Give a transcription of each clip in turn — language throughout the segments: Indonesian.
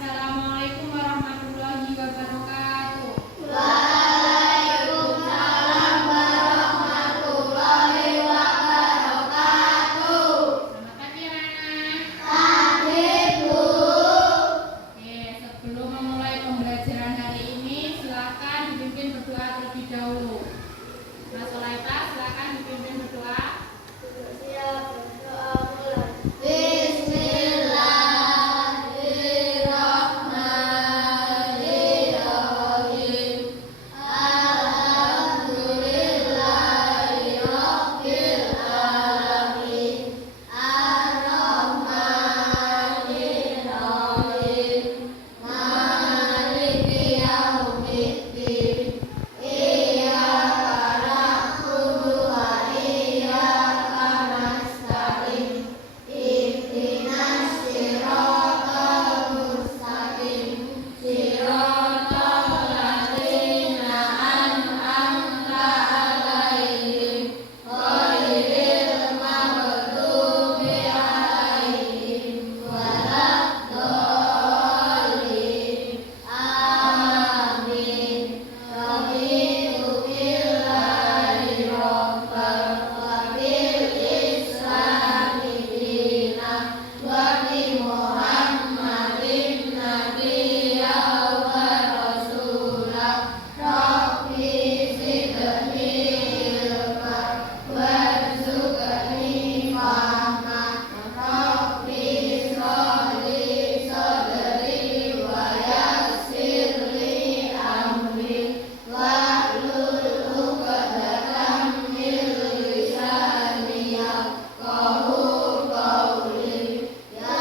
Assalamualaikum warahmatullahi wabarakatuh. Waalaikumsalam warahmatullahi wabarakatuh. Selamat pagi anak-anak. Pagi, Bu. Oke, sebelum memulai pembelajaran hari ini, silakan dipimpin berdoa terlebih dahulu. Nah, Solaita, silakan dipimpin berdoa. Siap, berdoa mulai. Bismillahirrahmanirrahim. Alhamdulillahirabbil alamin. Ar-Rahmanir-Rahim. Maliki yaumiddin. Iyyaka na'budu wa iyyaka nasta'in. Ihdinas siratal mustaqim. Siratal ladzina an'amta 'alaihim ghairil maghdubi 'alaihim waladdallin. Amin. Raditu billahi rabban wa bil islami dinan wa bi Muhammadin nabiyyan wa rasulah. Rabbi zidni ilman warzuqni fahman. Rabbi shrahli sadri wa yassir li amri wahlul 'uqdatam min lisani yafqahu qawli. Ya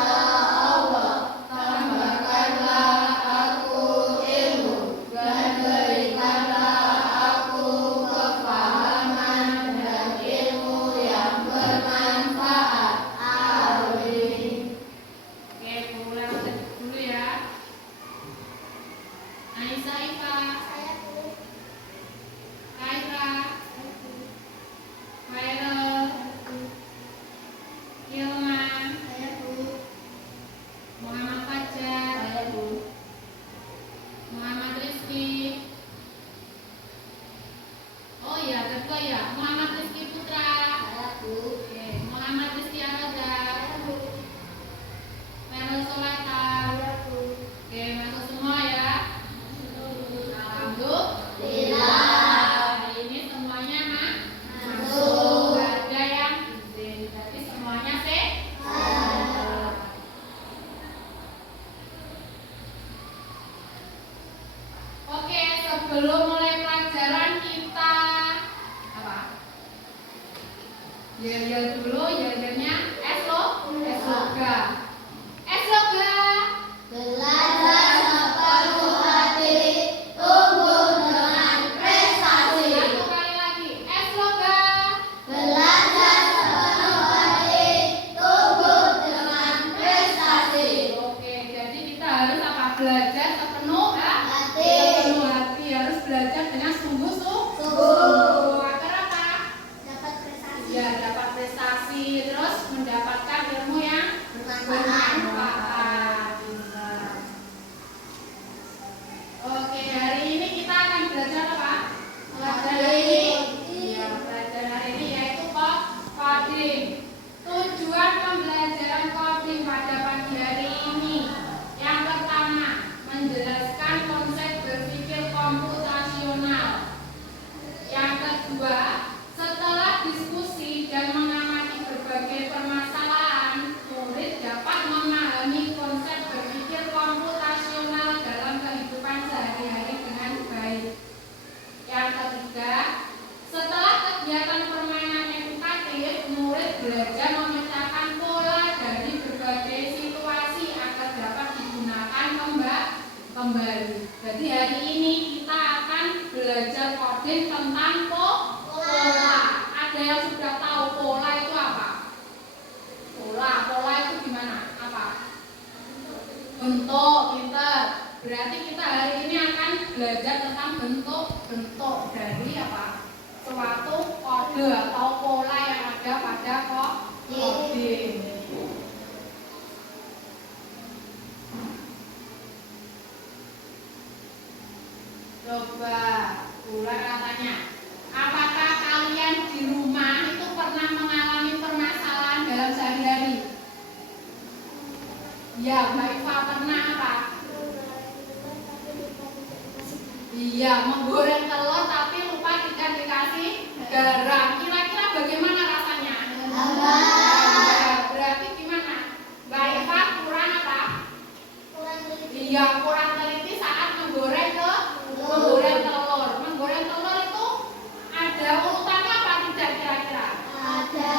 Allah, tambahkanlah aku ilmu dan berikanlah aku kefahaman dan ilmu yang bermanfaat. Amin. Oke, mulai dulu ya. Aisyah Ifa, Kaira, Khairul, Ilman, Muhammad Fajar, Muhammad Rizky. Oh iya, kedua ya, Muhammad Rizky Putra. Oke, Muhammad Rizky Arada, Merel Solata. Oke, masuk semua ya. Alhamdulillah. Hari ini semuanya masuk. Nggak ada yang izin. Jadi semuanya sehat. Oke, sebelum mulai pelajaran kita apa? Yel dulu, yelnya esloga. Esloga. Belajar sepenuh hati, tumbuh dengan prestasi. Satu kali lagi, esloga. Belajar sepenuh hati, tumbuh dengan prestasi. Oke, jadi kita harus apa? Belajar sepenuh Hati. sepenuh hati, harus belajar dengan Sungguh. agar apa? Dapat prestasi. Ya, dapat prestasi, terus mendapatkan ilmu yang bermanfaat. Oke, hari ini kita akan belajar apa? Pelajaran hari ini. Ya, pelajaran hari ini yaitu coding. Tujuan pembelajaran coding pada pagi hari ini. Yang pertama, menjelaskan konsep berpikir komputasional. Yang kedua, setelah diskusi dan mengamati berbagai permasalahan, murid dapat memahami konsep berpikir komputasional dalam kehidupan sehari-hari dengan baik. Yang ketiga, setelah kegiatan permainan edukatif, murid belajar memecahkan pola dari berbagai situasi agar dapat digunakan kembali. Jadi hari ini kita akan belajar coding tentang pola. Ada yang sudah tahu pola itu apa? Pola itu gimana? Apa? Bentuk, pinter. Berarti kita hari ini akan belajar tentang bentuk dari apa? Suatu kode atau pola yang ada pada coding. Coba ulang katanya. Apakah kalian di rumah itu pernah mengalami permasalahan dalam sehari-hari? Ya, Mbak Iva pernah apa? Iya, menggoreng telur tapi lupa tidak dikasih garam. Kira-kira bagaimana rasanya? Berarti gimana? Mbak Iva kurang apa? Iya, kurang teliti saat menggoreng telur. Menggoreng telur itu ada urutannya apa tidak kira-kira? Ada.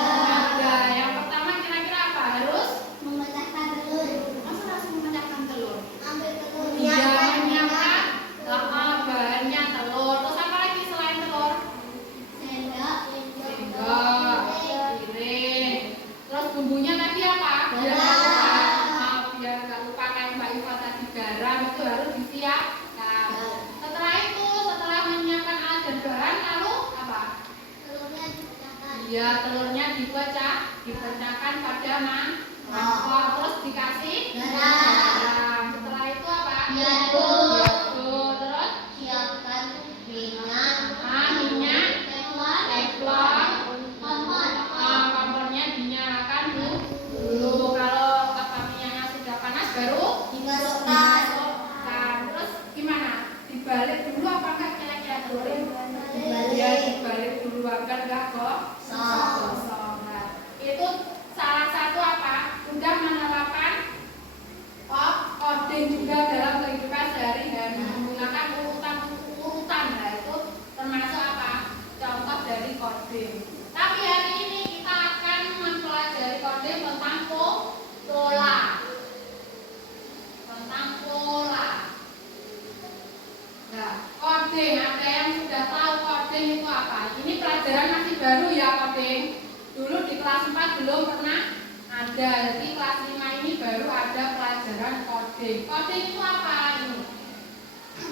Yang pertama kira-kira apa? Harus Memecahkan telur. masa langsung memecahkan telur? Ambil telurnya. Iya, menyiapkan bahannya telur. Terus apa lagi selain telur? Sendok. Piring. Terus bumbunya tadi apa? Biar nggak lupa kayak Mbak Iva tadi garam itu harus disiapkan. Setelah itu, setelah menyiapkan alat dan bahan, lalu apa? Telurnya dipecahkan. Iya, telurnya dipecahkan pada mangkok, terus dikasih garam. Setelah itu apa? Diaduk. Terus Siapkan minyak. minyak, teflon, Kompor. kompornya dinyalakan dulu. Kalau minyaknya sudah panas baru Dimasukkan. Terus gimana? Dibalik dulu apa enggak kira-kira telurnya? Dibalik. Ya, dibalik dulu agar enggak gosong. Nah, itu salah satu apa? Sudah menerapkan coding juga dalam kehidupan sehari-hari menggunakan urutan. Nah, itu termasuk apa? Contoh dari coding. Tapi hari ini kita akan mempelajari coding tentang pola. Nah, coding, ada yang sudah tahu coding itu apa? Ini pelajaran masih baru ya coding. Dulu di kelas 4 belum pernah ada. Jadi kelas 5 ini baru ada pelajaran coding. Coding itu apa ini?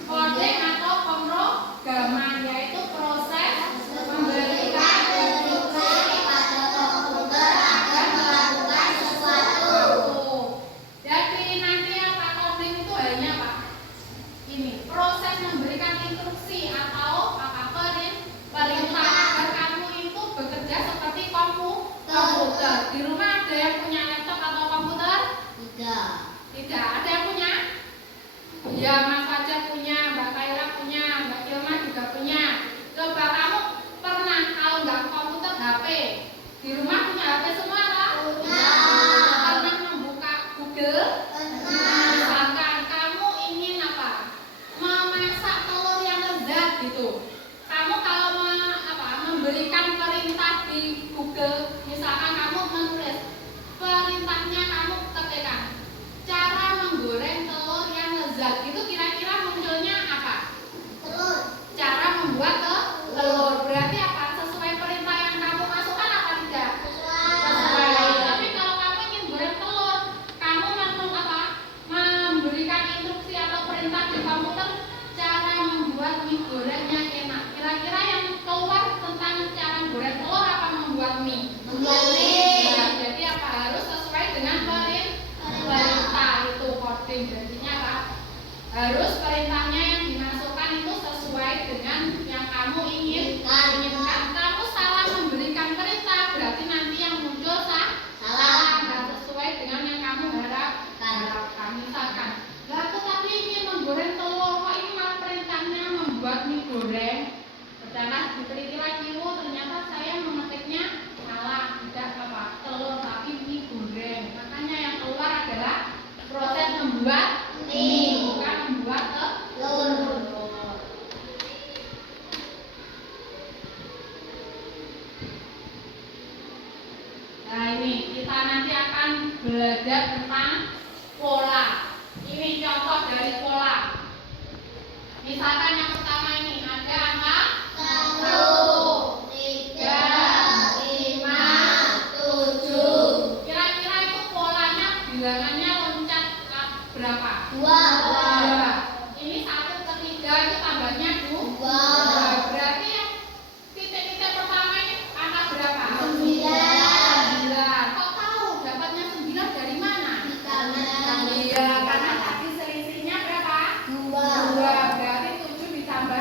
Coding atau pemrograman, yaitu proses memberikan Instruksi pada komputer agar melakukan sesuatu. Jadi nanti apa coding itu hanya apa? Ini proses memberikan instruksi atau apa perintah agar kamu itu bekerja seperti komputer. Di rumah ada yang punya laptop atau komputer? Tidak. Ada yang punya? Ya, Mas Fajar punya, Mbak Kaira punya, Mbak Kilma juga punya. Coba kamu pernah kalau nggak komputer HP? Di rumah punya HP semua lah? Pernah membuka Google? Misalkan kamu ingin apa? Memasak telur yang lezat gitu. Kamu kalau memberikan perintah di Google, misalkan kamu menulis perintahnya, kamu ketikkan cara menggoreng telur yang lezat. Itu kira-kira munculnya apa? Cara membuat telur. Berarti apa? Sesuai perintah yang kamu masukkan apa tidak? Sesuai. Tapi kalau kamu ingin goreng telur, kamu memberikan instruksi atau perintah di komputer cara membuat mie gorengnya enak. Kira-kira yang keluar tentang cara goreng telur apa membuat mie? Nah, jadi apa? Harus sesuai dengan perintah itu coding. Jadinya apa? Harus perintahnya yang dimasukkan itu sesuai dengan yang kamu inginkan. Kamu salah memberikan perintah, berarti nanti yang muncul salah, nggak sesuai dengan yang kamu harapkan. Misalkan, lah aku tadi ingin menggoreng telur, kok ini malah perintahnya membuat mie goreng. Setelah diteliti lagi, ternyata saya memetiknya salah, tidak apa telur tapi mie goreng. Makanya yang keluar adalah proses membuat mie, bukan membuat telur. Nah, ini kita nanti akan belajar tentang pola. Ini contoh dari pola. Misalkan yang pertama ini ada angka 1, 3, 5, 7. Kira-kira itu polanya bilangannya loncat berapa? 2. Ini 1 ke 3 itu tambahnya 2. Berarti yang titik-titik pertama ini angka berapa? 9. Kok tahu dapatnya 9 dari mana? Iya, karena tadi selisihnya berapa? 2. Berarti 7 ditambah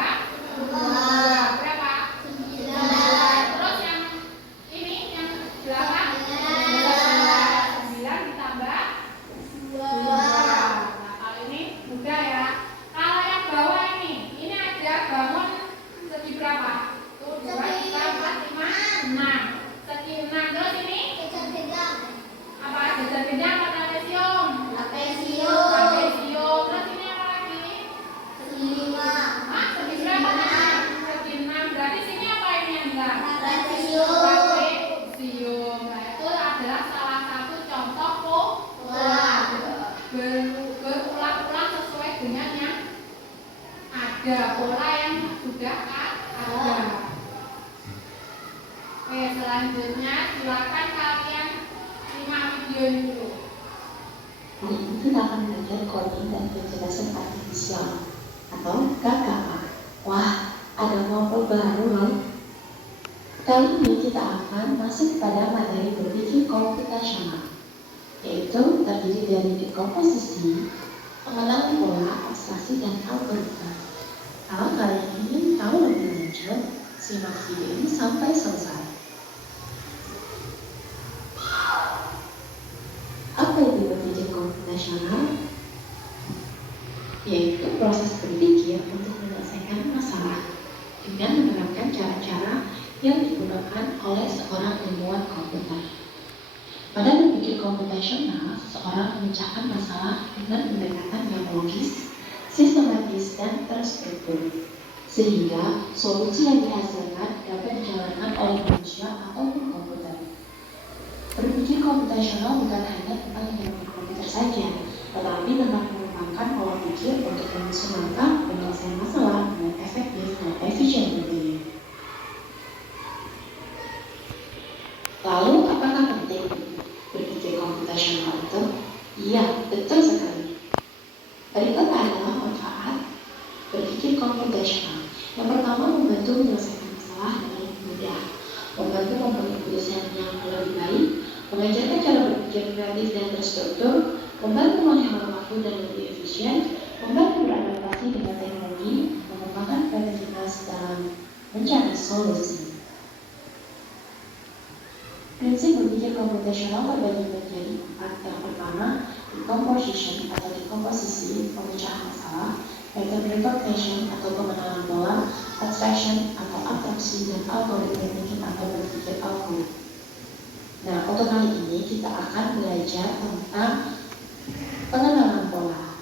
ada pola yang sudah ada. Oke, selanjutnya silakan kalian simak video ini dulu. Hari ini kita akan belajar coding dan kecerdasan artifisial atau KKA. Wah, ada kelompok baru loh. Kali ini kita akan masuk pada materi berpikir komputasional, yaitu terdiri dari dekomposisi, pengenalan pola, abstraksi, dan algoritma. Kalau kalian ingin tahu lebih lanjut, simak video ini sampai selesai. Apa itu berpikir komputasional? Yaitu proses berpikir untuk menyelesaikan masalah dengan menerapkan cara-cara yang digunakan oleh seorang ilmuwan komputer. Pada berpikir komputasional, seseorang memecahkan masalah dengan pendekatan yang logis, sistematis, dan terstruktur, sehingga solusi yang dihasilkan dapat dijalankan oleh manusia ataupun komputer. Berpikir komputasional bukan hanya tentang memiliki komputer saja, tetapi tentang mengembangkan pola pikir untuk menyusun langkah penyelesaian masalah dengan efektif dan efisien tentunya. Lalu, apakah penting berpikir komputasional itu? Iya, betul sekali. Berikut adalah manfaat berpikir komputasional. Yang pertama, membantu menyelesaikan masalah dengan mudah, membantu membuat keputusan yang lebih baik, mengajarkan cara berpikir kreatif dan terstruktur, membantu menghemat waktu dan lebih efisien, membantu beradaptasi dengan teknologi, mengembangkan kreativitas dalam mencari solusi. Prinsip berpikir komputasional terbagi menjadi 4. Yang pertama, decomposition atau dekomposisi, pemecahan masalah, pattern recognition atau pengenalan pola, abstraction atau abstraksi, dan algoritma atau berpikir algoritma. Nah, untuk kali ini kita akan belajar tentang pengenalan pola.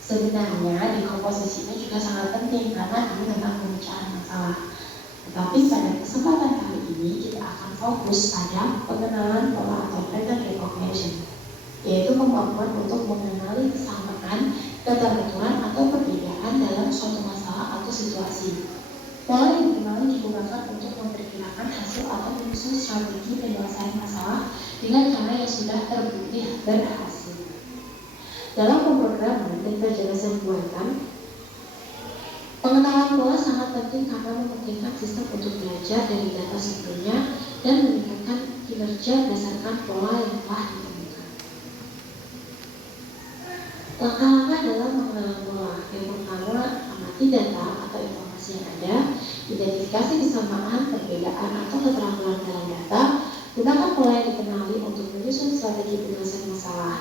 Sebenarnya dekomposisi ini juga sangat penting karena ini tentang pemecahan masalah. Tetapi pada kesempatan kali ini kita akan fokus pada pengenalan pola atau pattern recognition, yaitu kemampuan untuk mengenali kesamaan, keteraturan atau perbedaan dalam suatu masalah atau situasi. Pola yang dikenali digunakan untuk memperkirakan hasil atau menyusun strategi penyelesaian masalah dengan cara yang sudah terbukti berhasil. Dalam pemrograman dan penjelasan buatan, pengenalan pola sangat penting karena memungkinkan sistem untuk belajar dari data sebelumnya dan meningkatkan kinerja berdasarkan pola yang telah ditemukan. Langkah-langkah dalam pengenalan pola. Yang pertama, amati data atau informasi yang ada, identifikasi kesamaan, perbedaan atau keteraturan dalam data, gunakan pola yang dikenali untuk menyusun strategi penyelesaian masalah.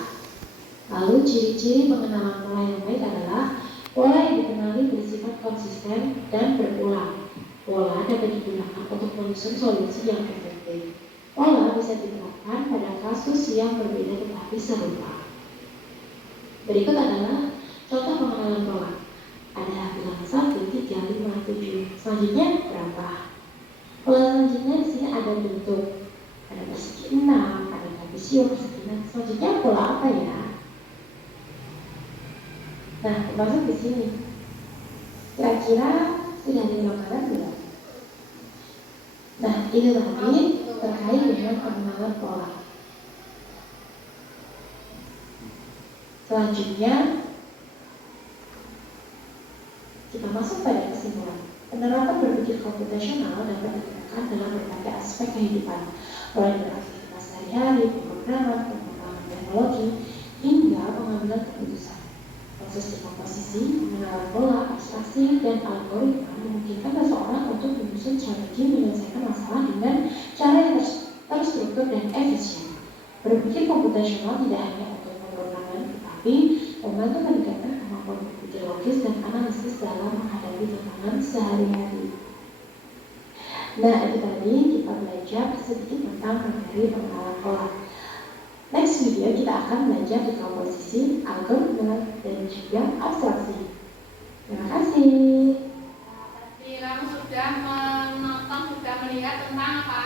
Lalu, ciri-ciri pengenalan pola yang baik adalah pola yang dikenali bersifat konsisten dan berulang. Pola dapat digunakan untuk menyusun solusi yang efektif. Pola bisa diterapkan pada kasus yang berbeda tetapi serupa. Berikut adalah contoh pengenalan pola. Ada bilangan 1, 3, 5, 7. Selanjutnya berapa? Pola selanjutnya di sini ada bentuk. Ada persegi 6, ada trapesium, persegi 6. Selanjutnya pola apa ya? Nah, termasuk di sini. Kira-kira sudah ada makanan belum? Nah, ini tadi terkait dengan pengenalan pola. Selanjutnya, kita masuk pada kesimpulan. Penerapan berpikir komputasional dapat diterapkan dalam berbagai aspek kehidupan, mulai dari aktivitas sehari-hari, pemrograman, pengembangan teknologi, hingga pengambilan keputusan. Proses dekomposisi, pengenalan pola, abstraksi, dan algoritma memungkinkan seseorang untuk menyusun strategi menyelesaikan masalah dengan cara yang terstruktur dan efisien. Berpikir komputasional tidak hanya untuk pemrograman, tetapi membantu meningkatkan kemampuan berpikir logis dan analisis dalam menghadapi tantangan sehari-hari. Nah, itu tadi kita belajar sedikit tentang materi pengenalan pola. Next video kita akan belajar dekomposisi, algoritma, dan juga abstraksi. Terima kasih. Tadi kamu sudah menonton, sudah melihat tentang apa?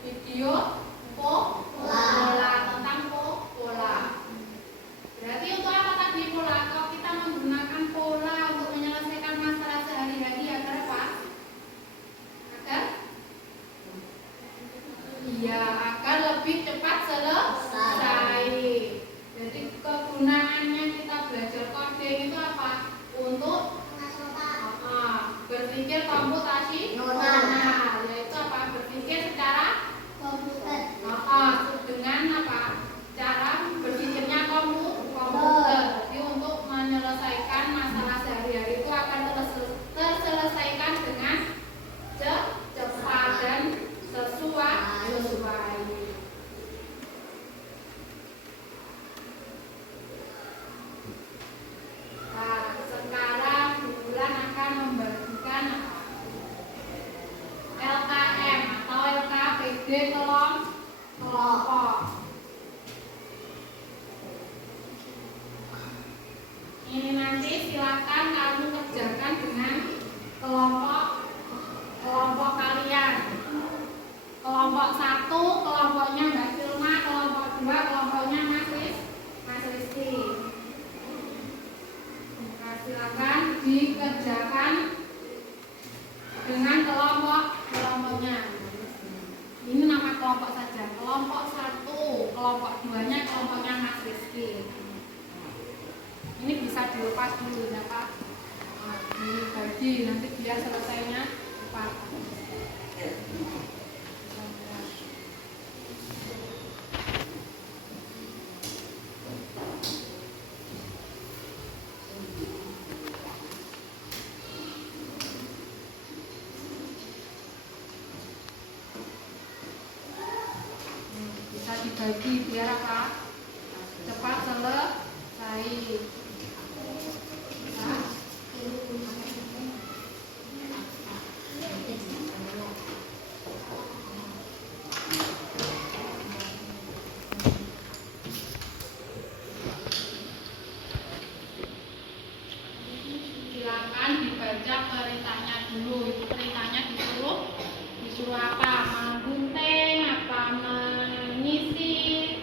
Video pola, tentang pola. Berarti untuk apa tadi pola? Kalau kita menggunakan pola untuk menyelesaikan komputasi Nah. yaitu apa? Berpikir secara komputer, dengan apa? Cara berpikirnya komputer. Jadi untuk menyelesaikan masalah sehari-hari itu akan terselesaikan dengan cepat dan sesuai. Nah, sekarang Bulan akan membagikan LKM atau LKPD kelompok. Ini nanti silakan kamu kerjakan dengan kelompok kalian. Kelompok 1 kelompoknya Mbak Silma, kelompok 2 kelompoknya Mas Rizky. Nah, silakan dikerjakan dengan kelompoknya. Ini nama kelompok saja. Kelompok 1, kelompok 2-nya kelompoknya Mas Rizky. Ini bisa dilepas dulu ya Pak. Dibagi nanti biar selesainya cepat. Bisa dibagi biar apa? Cepat selesai. Silakan dibaca perintahnya dulu. Itu perintahnya disuruh apa? Menggunting, apa menyisir.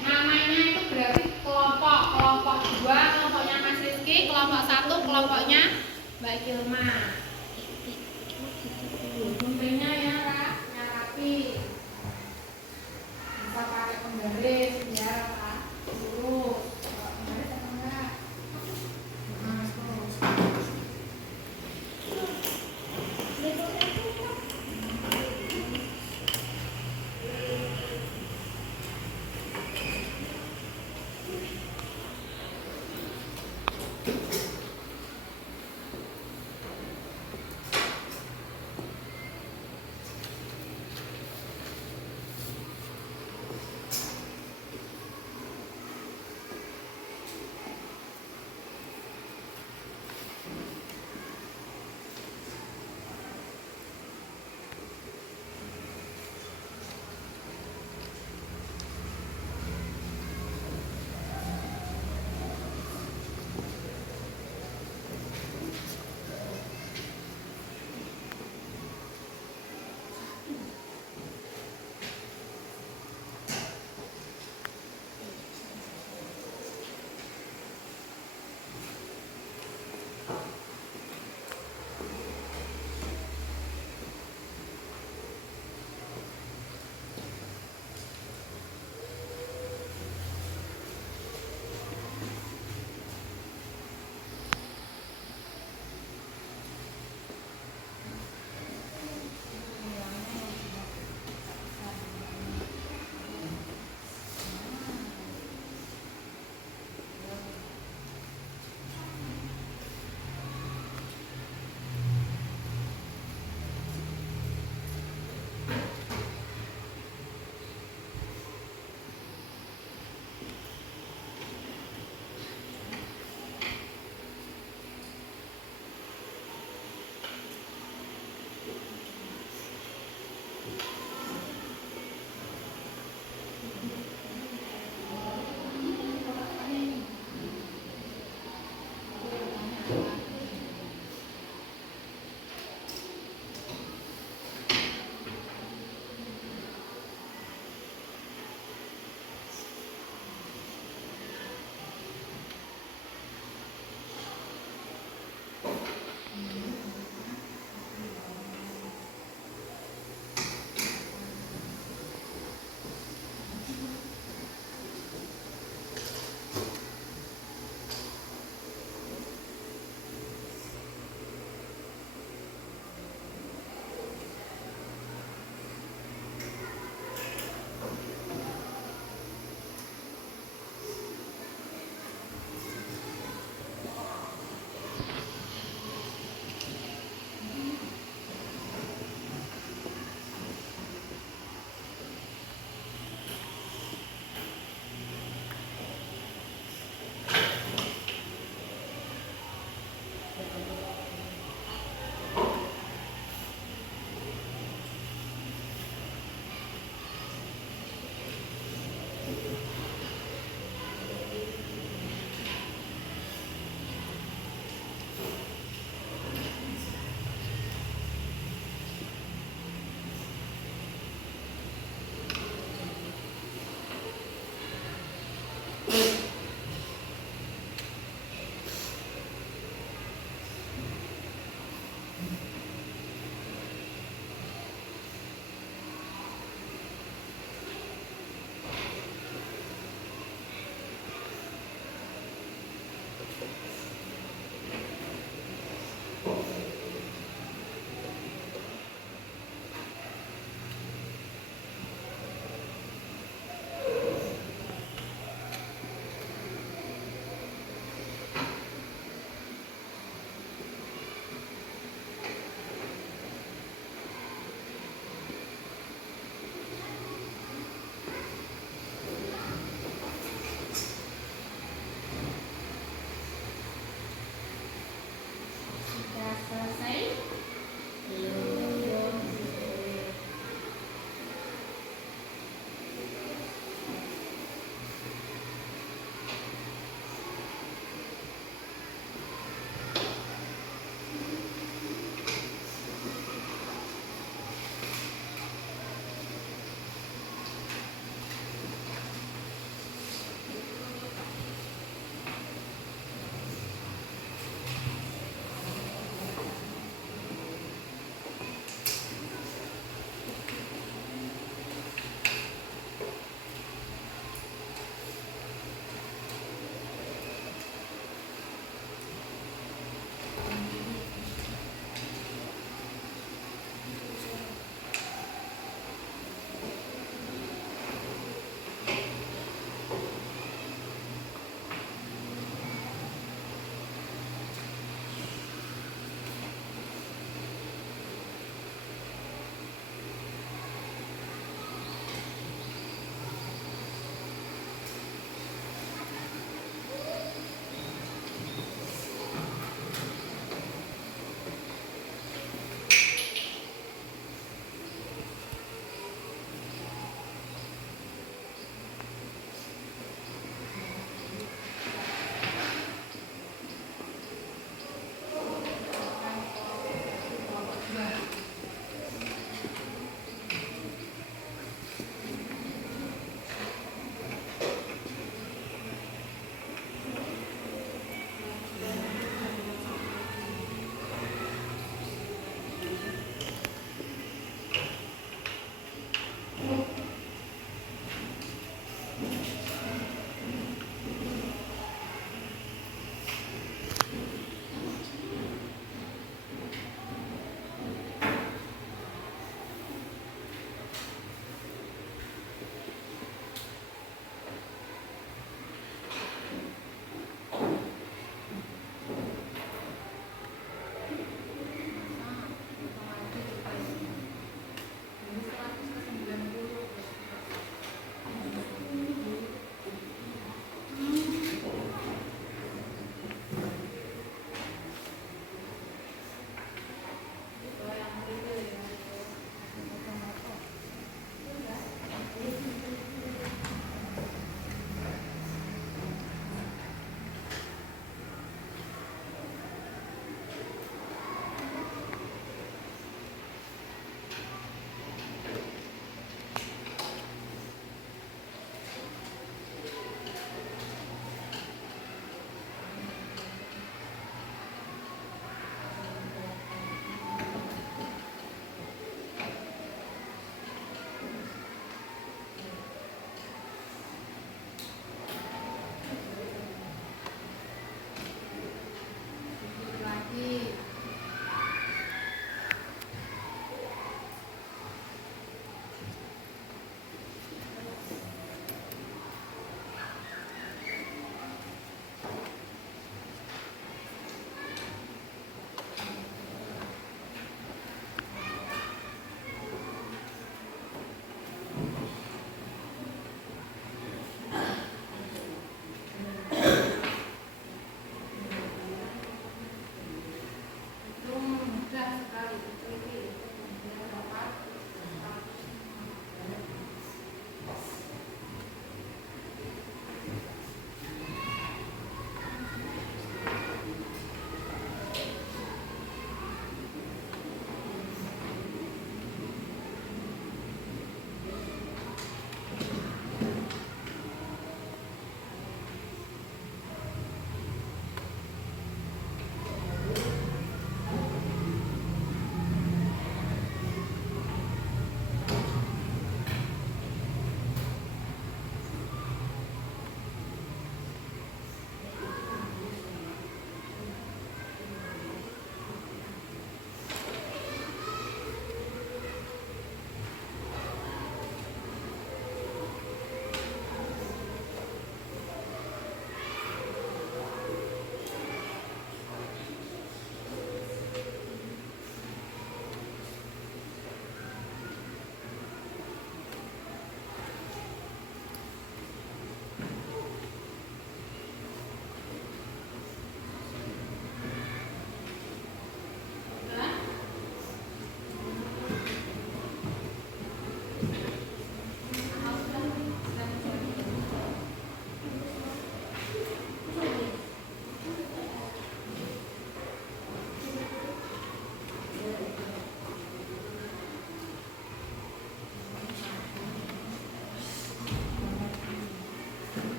Namanya itu berarti kelompok 2 kelompoknya Mas Rizky, kelompok 1 kelompoknya Mbak Kilma. Guntingnya ya Kak, yang rapi. Bisa pakai penggaris biar apa? Lurus. Penggaris apa enggak? Nah, tuh.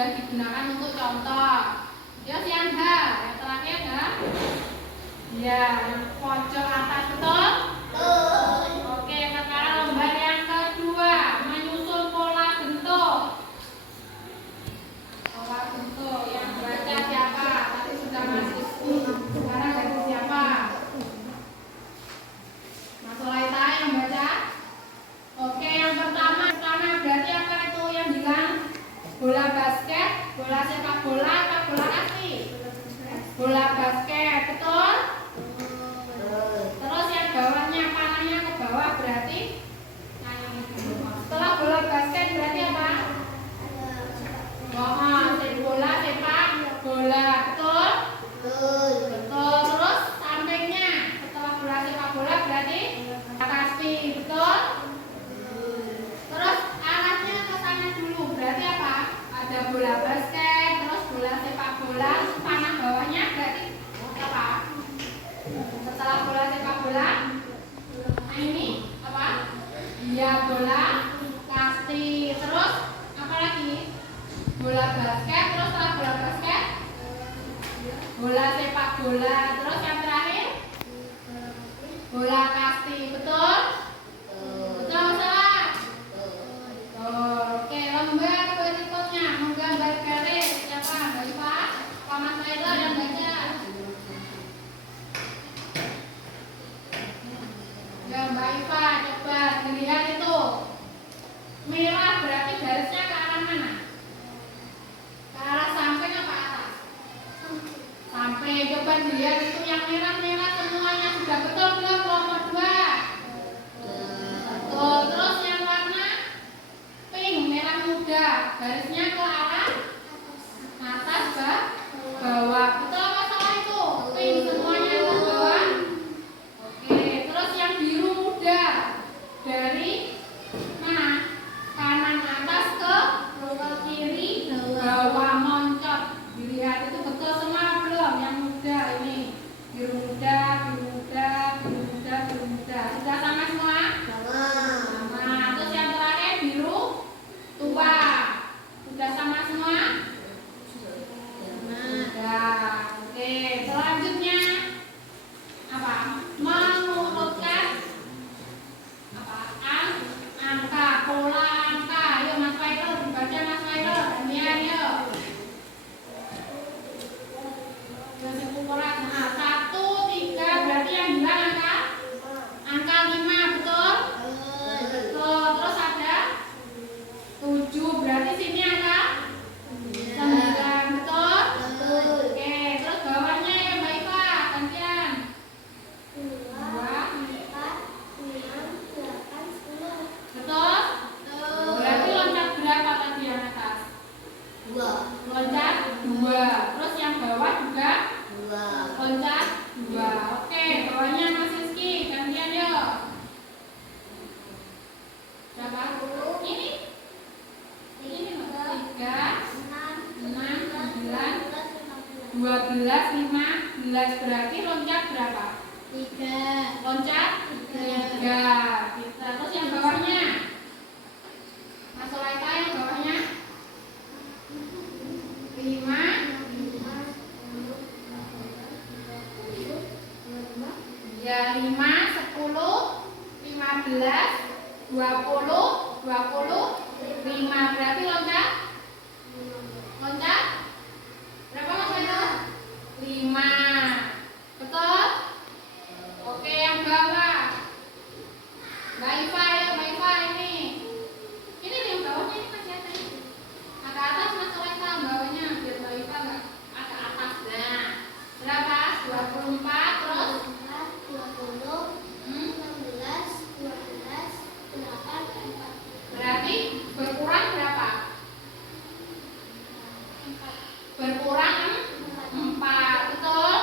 sudah digunakan untuk contoh. Terus yang H, yang terakhir H. Ya, yang pojok atas betul? Oke, sekarang lembar yang kedua, menyusun pola bentuk. Pola bentuk yang baca siapa? Tadi sudah masih sekarang ganti siapa? Mas Olaita yang baca. Oke, yang pertama berarti apa itu yang bilang? Bola basket, bola sepak bola, apa bola kaki? Bola basket, betul? Terus yang bawahnya panahnya ke bawah berarti? Setelah bola basket berarti apa? Bola sepak bola, betul? Betul. Terus sampingnya setelah bola sepak bola berarti kasti, betul? Terus arahnya ke sana dulu berarti apa? Ada bola basket, terus bola sepak bola, panah bawahnya berarti apa? Setelah bola sepak bola, nah ini apa? Iya, bola kasti. Terus apa lagi? Bola basket, terus setelah bola basket bola sepak bola, terus yang terakhir bola kasti, betul? Betul, salah? Oke, lembar berikutnya menggambar garis. Siapa? Mbak Iva? Pak Mas Laila yang baca. Ya, Mbak Iva, coba dilihat itu. Merah berarti garisnya ke arah mana? Ke arah samping apa atas? Samping. Coba dilihat itu yang merah-merah semuanya sudah betul belum kelompok 2? Betul. Terus yang warna pink, merah muda, garisnya ke arah atas ke bawah. Betul apa salah itu? Pink semuanya ke bawah. Oke, terus yang biru muda dari mana? Kanan atas ke kiri bawah moncot. Dilihat itu betul semua belum? Yang muda ini biru muda, biru muda, biru muda, biru muda. Sudah sama semua? Sama. Terus yang terakhir biru tua. Sudah sama semua? Sudah. Oke, selanjutnya apa? Mengurutkan apa? Angka, pola angka. Yuk Mas Faisal, dibaca Mas Faisal. Gantian yuk. Kasih ukuran. Nah, 1, 3 berarti yang bilang angka 5, betul? Betul. Terus ada 7 berarti sini angka 9, betul? Oke, terus bawahnya ya Mbak Iva, gantian. 2, betul? Berarti loncat berapa tadi yang atas? Loncat 2. Terus yang bawah juga loncat 2. Oke, bawahnya Mas Rizky, gantian yuk. Berapa? Ini 3, 6, 9, 12, 15 berarti loncat berapa? 3. Loncat 3. Kita terus yang bawahnya Mas Olaita yang bawahnya 5, ya 5, 10, 15, 20, 25 berarti loncat berapa Mas Olaita? 5, betul? Oke, yang bawah Mbak Iva ya, Mbak Iva ini yang bawahnya ini masih ada ini. Agak atas Mas Olaita bawahnya biar Mbak Iva enggak agak atas. Nah, berapa? 24 terus 20, 16, 12, 8, 4. berarti berkurang berapa? Berkurang 4, betul?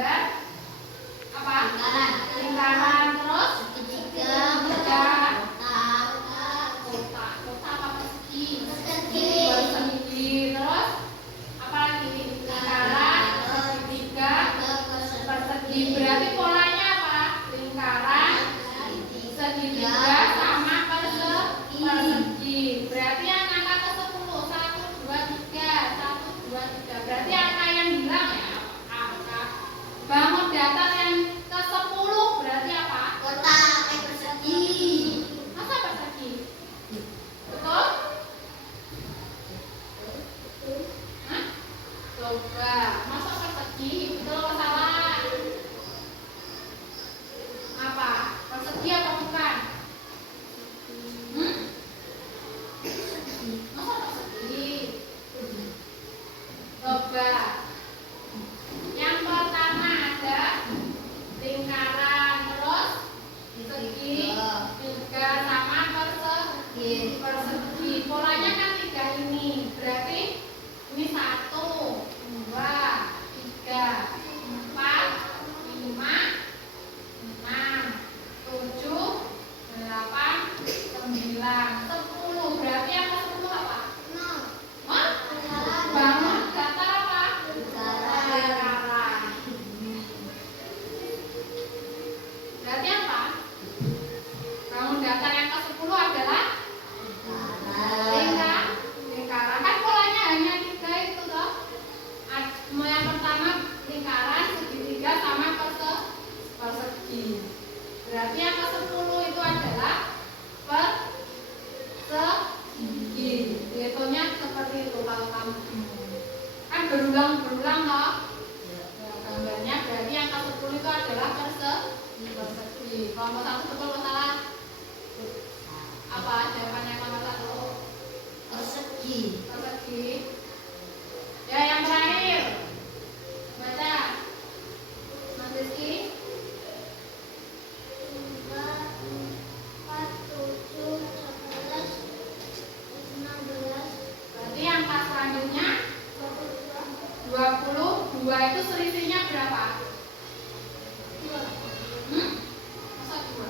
gambar apa? Lingkaran. Lingkaran. Terus Segitiga. kotak. Kotak. Kotak apa persegi? Persegi. Persegi. Terus apa lagi? Lingkaran, segitiga, persegi. Berarti polanya apa? Lingkaran, segitiga sama persegi. Berarti yang angka ke-10 1, 2, 3 1, 2, 3. Berarti angka yang hilang ya angka. Bangun datar yang ke-10 berarti apa? Persegi. Masa persegi? Betul? Hah? Coba, masa persegi? Betul atau salah? Apa? Persegi apa bukan? Masa persegi? Coba. Yang pertama ada lingkaran, terus segi, tiga sama persegi. Polanya kan 3 ini. Berarti ini 1, 2, 3, 4, 5, 6, 7, 8, 9, 10. Berarti yang ke-10 apa? Hah? Bangun datar apa? Lingkaran. Berarti apa? Bangun datar yang ke-10 adalah lingkaran. Kan polanya hanya 3 itu toh. Yang pertama lingkaran, segitiga sama persegi. Berarti yang ke-10 itu adalah persegi. Hitungnya seperti itu kalau kamu kan berulang-berulang toh. Gambarnya berarti yang ke-10 itu adalah persegi. Kelompok 1 betul atau salah? Apa jawabannya kelompok 1? Persegi. Persegi. Ya, yang terakhir. Baca. Mas Rizky. 2, 4, 7, 11, 16. Berarti yang pas selanjutnya 22 itu selisihnya berapa? Masa 2?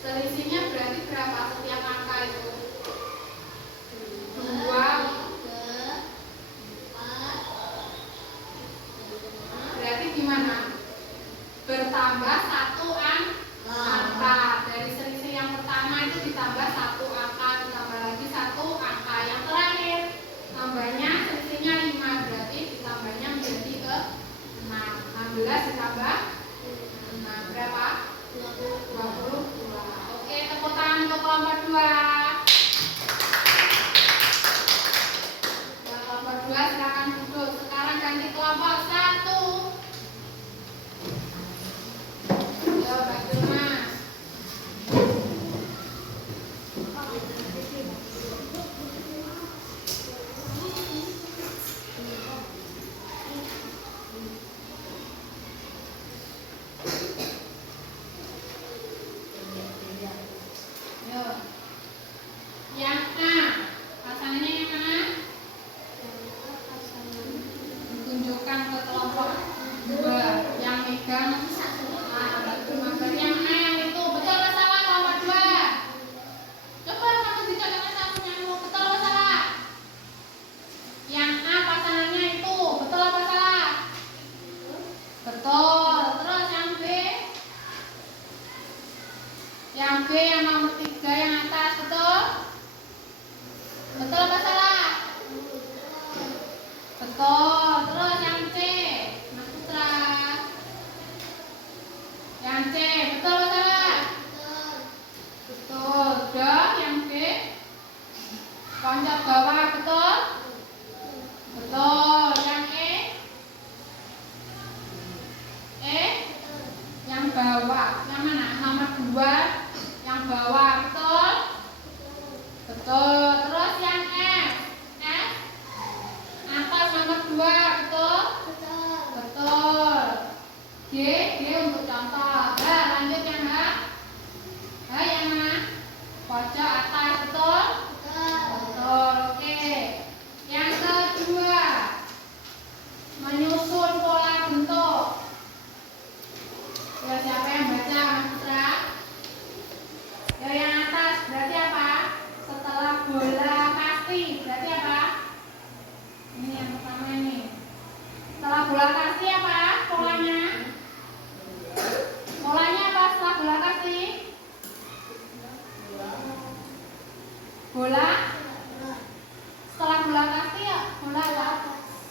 Selisihnya berarti berapa setiap angka itu? 2. Berarti gimana? Bertambah 1 angka. Dari selisih yang pertama itu ditambah 1 angka, ditambah lagi 1 angka. Yang terakhir tambahnya selisihnya 5, berarti ditambahnya menjadi ke 6. 16 ditambah 6 berapa? 22. Oke, tepuk tangan untuk kelompok 2. Kelompok 2 silakan duduk. Sekarang ganti kelompok 1. Yo, Mbak Julma. Yo. Yang A, pasangannya yang mana? Tunjukkan ke kelompok 2 yang megang. Berarti yang A yang itu betul atau salah kelompok 2? Coba kamu dicatatkan satunya, betul atau salah? Yang A pasangannya itu betul atau salah? Betul. Terus yang B? Yang B yang nomor 3 yang atas betul? Betul atau salah? Betul. Terus yang C, Mas Putra. Yang C betul atau salah? Betul. Udah yang B. Loncat bawah betul? Betul. Yang E? Yang bawah. Yang mana? Nomor 2 yang bawah betul? Betul. Terus yang F? Atas nomor 2 betul? Betul. G untuk contoh. Nah, lanjut yang H. H yang mana? Pojok atas betul? Betul. Oke. Yang kedua.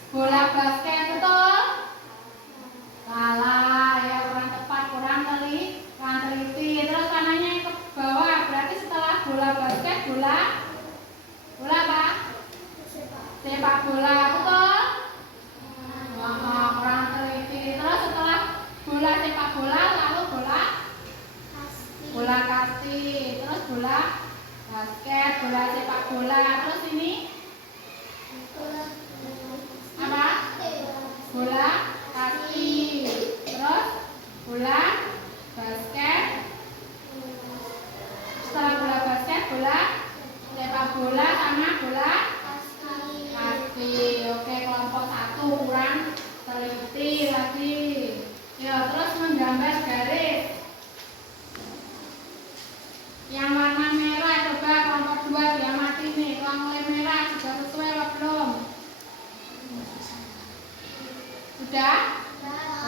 Bola basket, betul? Salah, ya kurang tepat, kurang teliti. Terus tanahnya yang ke bawah, berarti setelah bola basket, bola apa? Sepak bola, betul? Wah, kurang teliti. Terus setelah bola sepak bola, lalu bola kasti, terus bola basket, bola sepak bola, terus ini apa? Bola kaki, terus bola basket. Setelah bola basket, bola sepak bola sama bola kaki. Oke, kelompok 1 kurang teliti lagi. Ya, terus menggambar garis. Yang warna merah, coba kelompok 2 diamati nih. Kalau mulai merah sudah sesuai atau belum? Sudah?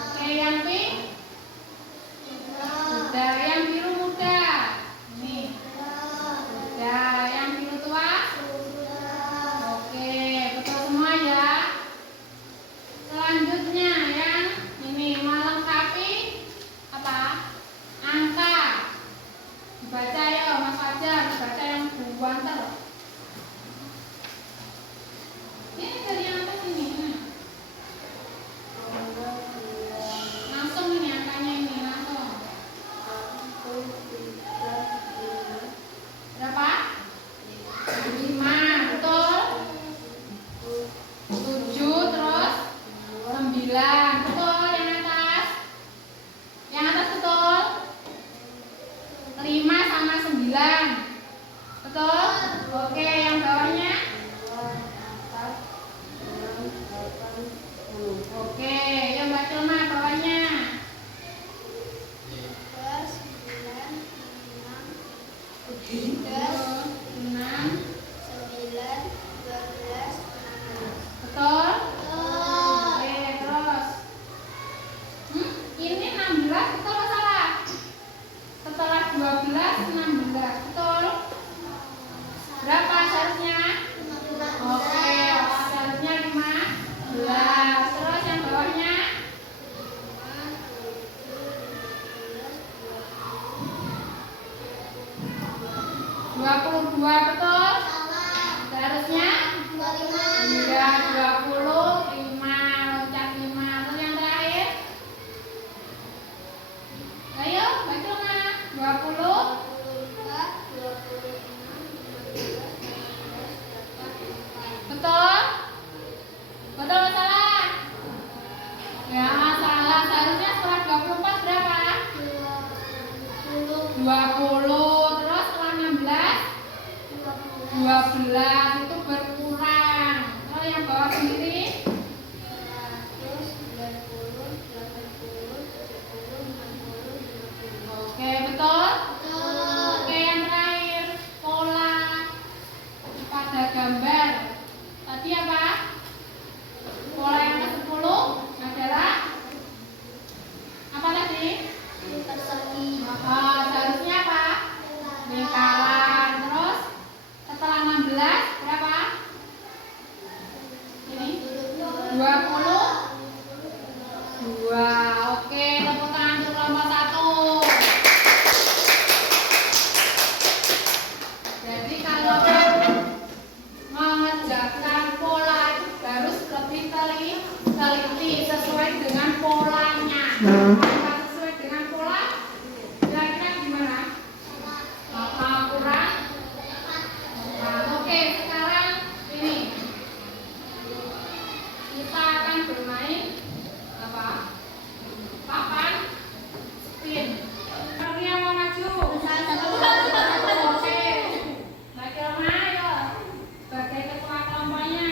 Oke, yang pink? Sudah. Yang biru muda? Nih. Sudah. Yang biru tua? Oke, betul semua ya. Selanjutnya yang ini melengkapi apa? Angka. Dibaca ya, Mas Fajar. Dibaca yang buanter. Ini dari yang atas ini. Langsung ini angkanya ini langsung. Berapa? 5, betul? 7, terus 9, betul? Yang atas? Yang atas betul? 5 sama 9, betul? Oke, yang bawahnya? Oke, yang Mbak Cilma bawahnya? 6, betul? Oke, terus ini 16, betul atau salah? Setelah 12, 16, betul? Berapa seharusnya? Oke, seharusnya 15. Terus yang bawahnya? 22, betul? Seharusnya? Iya, 20, 5, loncat 5. Terus yang terakhir? Ayo, baca mana? 20. Betul? Betul atau salah? Ya, salah. Seharusnya setelah 24 berapa? 20. Terus setelah 16? 12. Itu berkurang. Kalau yang bawah sendiri? 100, 80, 70, 80, 50. Oke, betul? Oke, yang terakhir pola pada gambar. Tadi apa? Pola yang ke-10 adalah apa tadi? Seharusnya apa? Lingkaran. Terus setelah 16 berapa? Ini 22. Oke, tepuk tangan untuk kelompok 1. Jadi kalau mengerjakan pola itu harus lebih teliti sesuai dengan polanya. Kalau sesuai dengan pola, kira-kira gimana? Kurang? Oke, sekarang ini kita akan bermain apa? Papan spin. Ini yang mau maju? Oke, Mbak Kilma, ayo sebagai ketua kelompoknya.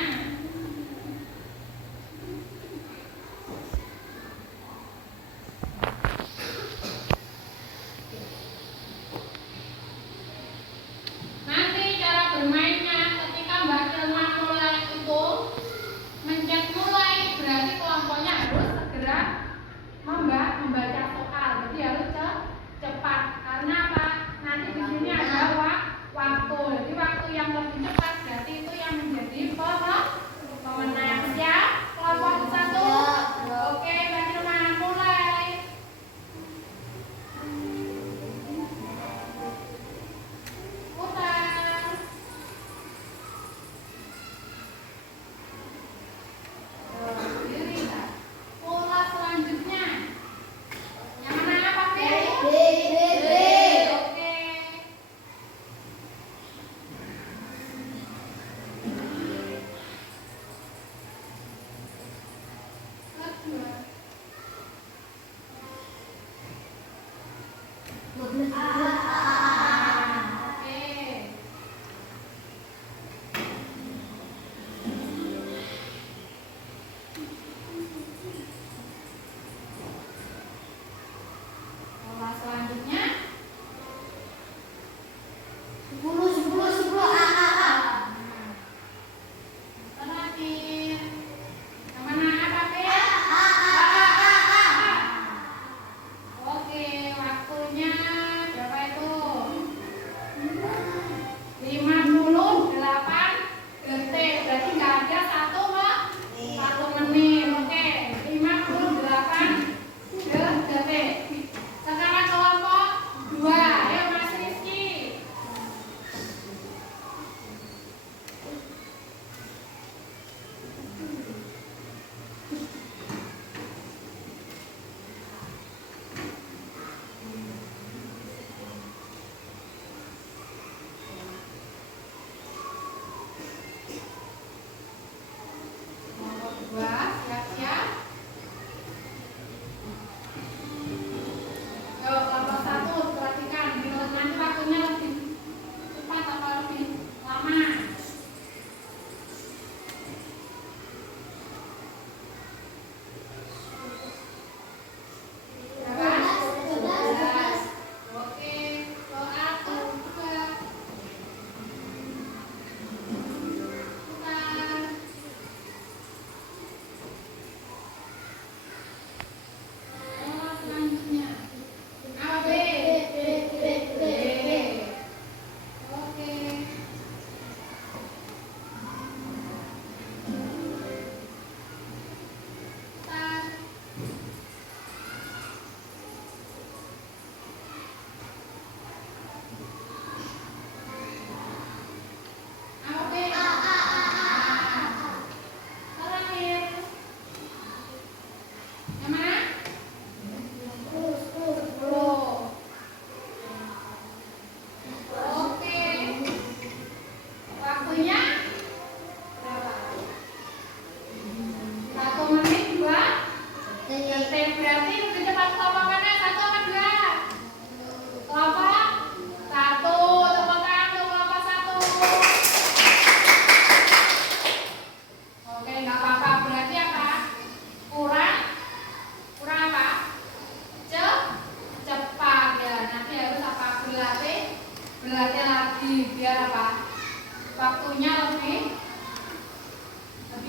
Waktunya lebih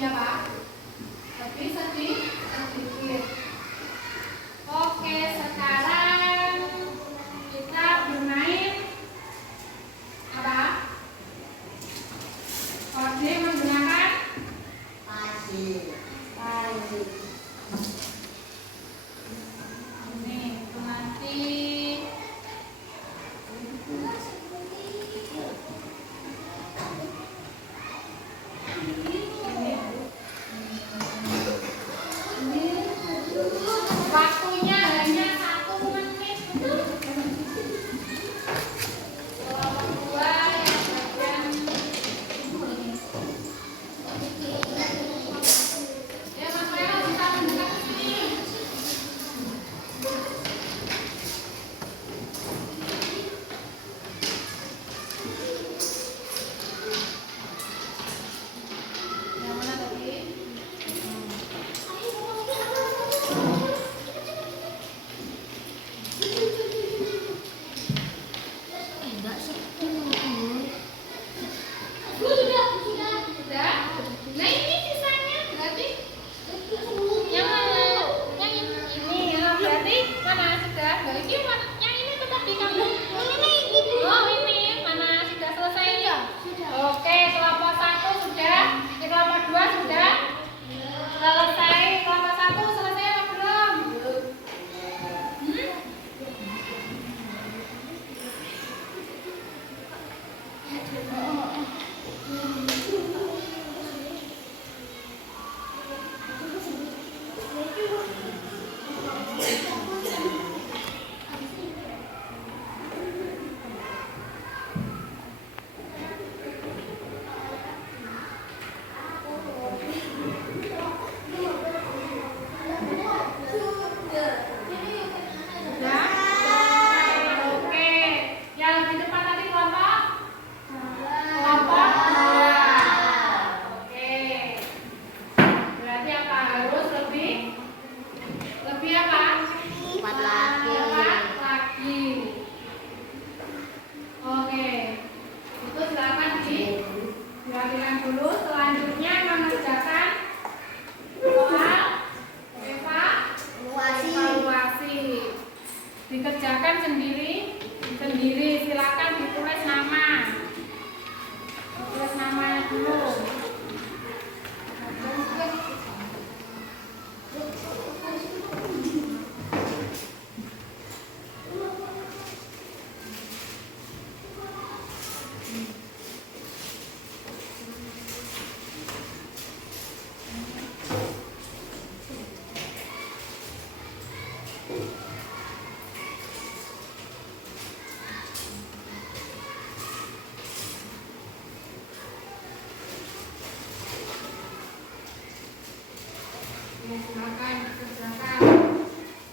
apa? Lebih sedikit. Oke, sekarang kita bermain apa? Kode menggunakan Pasir. ini itu nanti waktunya hanya 1 menit. Kelompok 2 yang bagian ya Mas Leo bisa mendekat ke sini. Yang mana tadi? Enggak sih. Sudah? Nah ini sisanya berarti yang mana? Yang ini ya berarti mana sudah? Berarti yang ini tetap di kamu. Oh ini mana sudah selesai ya? Oke, kelompok 1 sudah, kelompok 2 sudah selesai. Kelompok 1 selesai apa belum? Sudah? Oke. Yang di depan tadi kelompok 2. Oke. Berarti apa? Harus lebih apa? 4 lagi. 4 lagi. Oke. Itu silakan dirapikan dulu. Selanjutnya mengerjakan soal evaluasi. Dikerjakan sendiri. Silakan ditulis nama. Tulis namanya dulu. Silakan dikerjakan.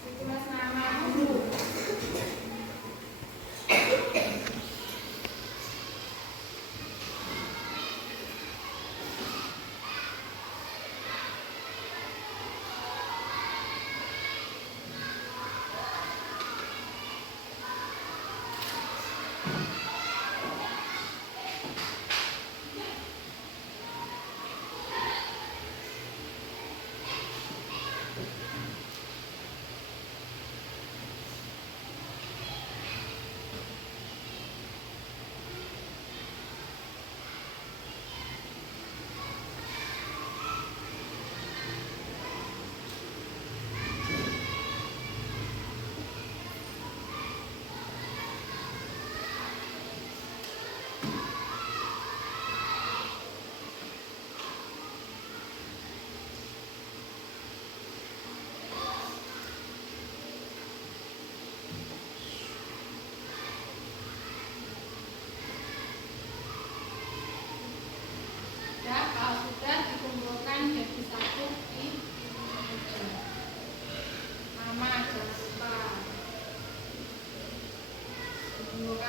Ditulis nama dulu.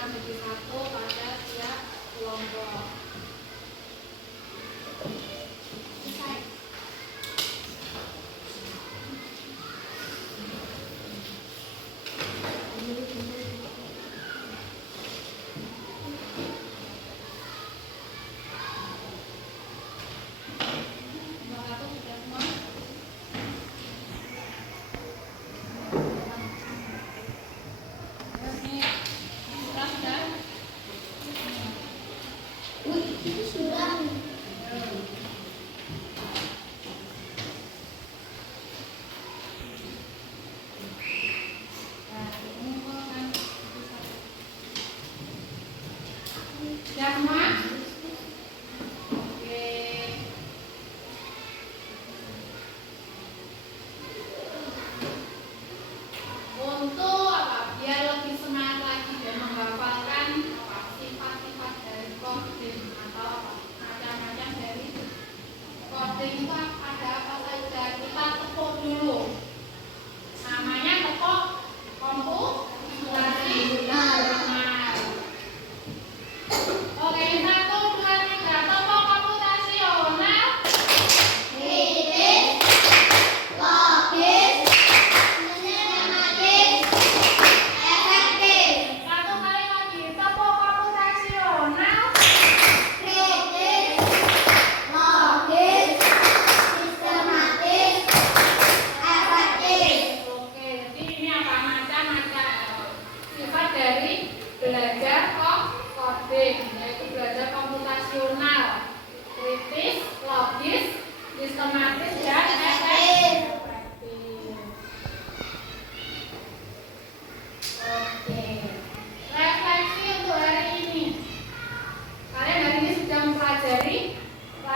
menjadi satu pada tiap kelompok.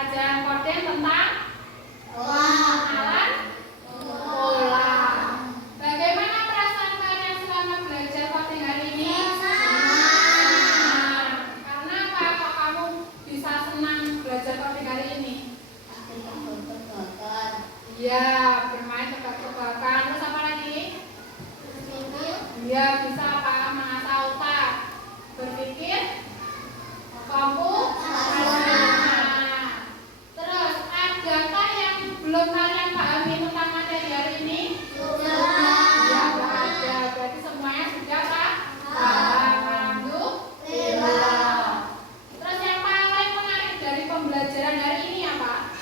pelajaran coding tentang Wah. alat bola. Bagaimana perasaan kalian selama belajar coding hari ini? Senang. Karena apa kok kamu bisa senang belajar coding hari ini? Iya, bermain tebak-tebakan. Terus apa lagi? Iya, bisa apa? Mengasah otak, berpikir, terus adakah yang belum kalian pahami tentang materi hari ini? Ya, nggak ada. Berarti semuanya sudah paham. Alhamdulillah. Terus yang paling menarik dari pembelajaran hari ini apa?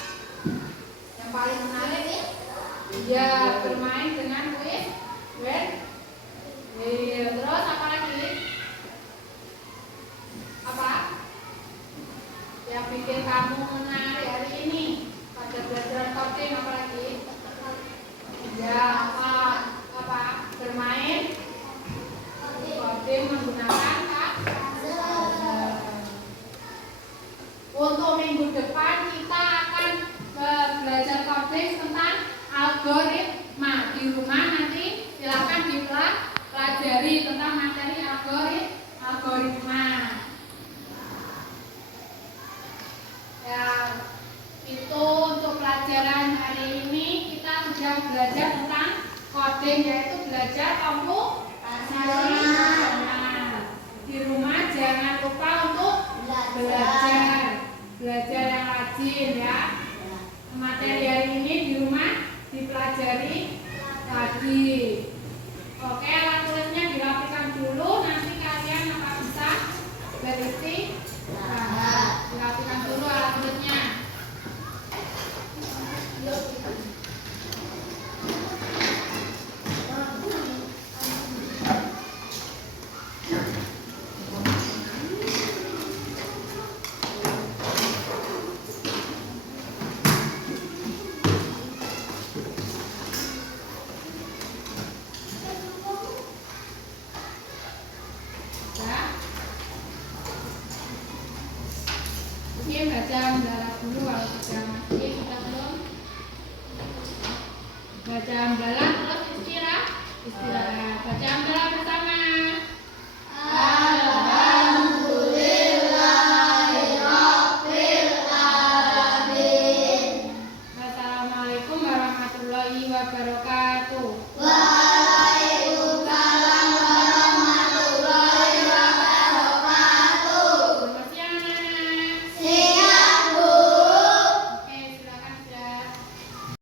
Yang paling menarik? Ya, bermain dengan kuis. Iya, terus apa lagi? Apa? Yang bikin kamu menarik hari ini pada belajar coding apa lagi? Ya, apa? Bermain coding menggunakan puzzle. Untuk minggu depan kita akan belajar coding tentang algoritma. Di rumah nanti silakan dipelajari tentang materi algoritma. Ya, itu untuk pelajaran hari ini kita sudah belajar tentang coding, yaitu belajar komputer. Di rumah jangan lupa untuk belajar yang rajin ya. Materi hari ini di rumah dipelajari tadi. Oke, alat tulisnya dirapikan dulu, nanti kalian akan bisa berisi. Dirapikan dulu alat tulisnya. Oke, baca mendarat dulu kalau sudah masih kita belum baca mendarat, terus istirahat. Baca mendarat bersama.